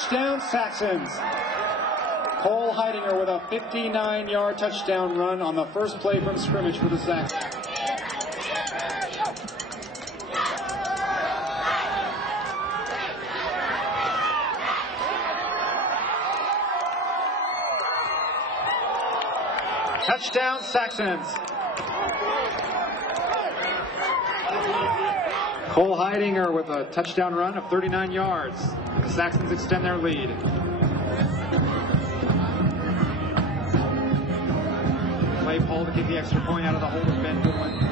Touchdown, Saxons. Cole Heidinger with a 59-yard touchdown run on the first play from scrimmage for the Saxons. Touchdown, Saxons. Cole Heidinger with a touchdown run of 39 yards. The Saxons extend their lead. Claypole to kick the extra point out of the hold of Ben Goodwin.